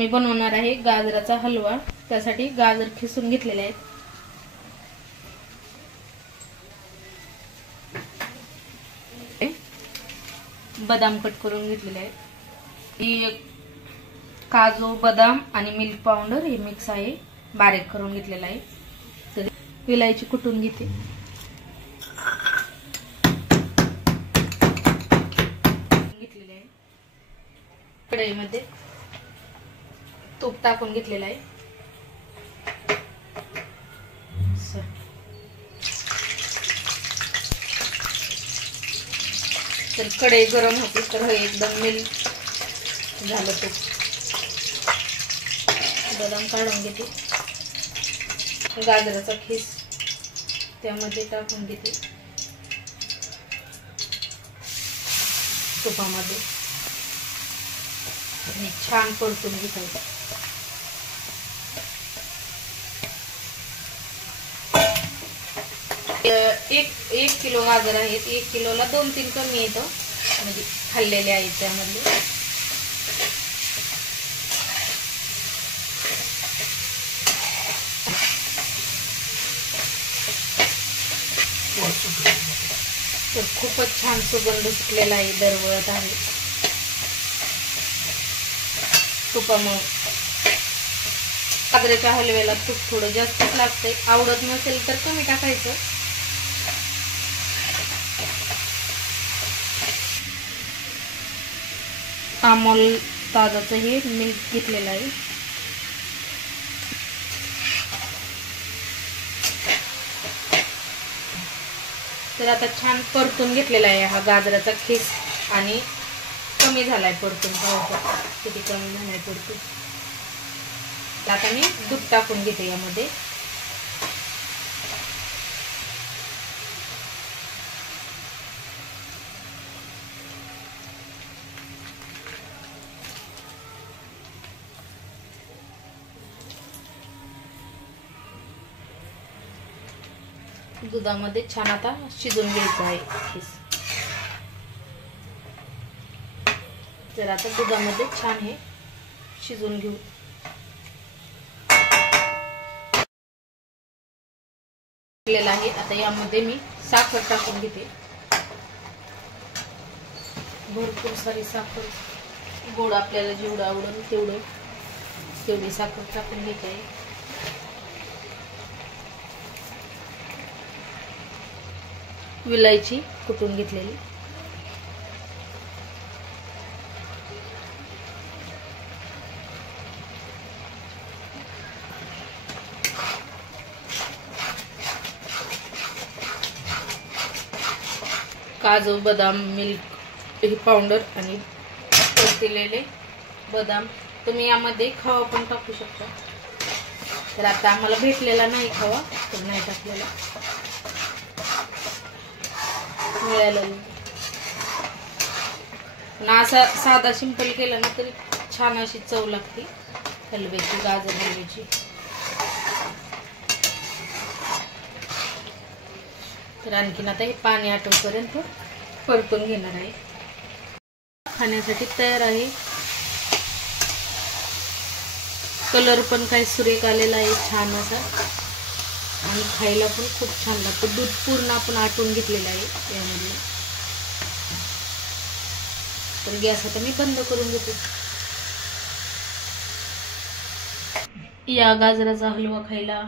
मी बनवणार आहे गाजराचा हलवा। त्यासाठी गाजर खिसून घेतलेले आहेत, बदाम कट करून घेतलेले आहेत, ही काजू बदाम आणि मिल्क पावडर हे मिक्स आहे, बारीक करून घेतलेला आहे। तर विलायची कुटून घेते, घेतलेली आहे। कढईमध्ये तूप टाकून घेतलेलं आहे। तर कढई गरम होती तर हे एकदम मिल्क झालं तूप। बदाम काढून घेते, गाजराचा खीस त्यामध्ये टाकून घेते तुपामध्ये आणि छान परतून घेते। एक किलो गाजर आहेत, 1 किलोला 2-3 कमी येतं, म्हणजे खाल्लेले आहेत त्यामध्ये। तर खूपच छान सुगंध सुटलेला आहे, दरवळत आहे तुपामुळे। गाजराच्या हलव्याला तूप थोडं जास्तच लागतंय, आवडत नसेल तर कमी टाकायचं। अमूल ताजाचं हे मिल्क घेतलेलं आहे। तर आता छान परतून घेतलेला आहे हा गाजराचा खीस, आणि कमी झालाय परतून, पाहू किती कमी झालाय परतून। आता मी दूध टाकून घेते यामध्ये, दुधामध्ये छान आता शिजून घ्यायचं आहे खीस। तर आता दुधामध्ये छान हे शिजून घेऊ। आहे आता यामध्ये मी साखर टाकून घेते, भरपूर सारी साखर, गोड आपल्याला जेवढं आवडेल तेवढी साखर टाकून घ्यायची आहे। विलायची कुटून घेतलेली, काजू बदाम मिल्क पावडर आणि परतलेले बदाम, तुम्ही यामध्ये खवा पण टाकू शकता। तर आता आम्हाला भेटलेला नाही खवा, तर नाही टाकलेला, मिळालं ना। असा साधा सिंपल केला ना तरी छान अशी चव लागते हलव्याची, गाजर हलव्याची। तर आणखीन आता हे पाणी आटवपर्यंत परतून घेणार आहे। खाण्यासाठी तयार आहे, कलर पण काय सुरेख आलेला आहे छान असा, आणि खायला पण खूप छान लागतं। दूध पूर्ण आपण आटून घेतलेलं आहे यामध्ये। तर गॅस आता मी बंद करून घेते। या गाजराचा हलवा खायला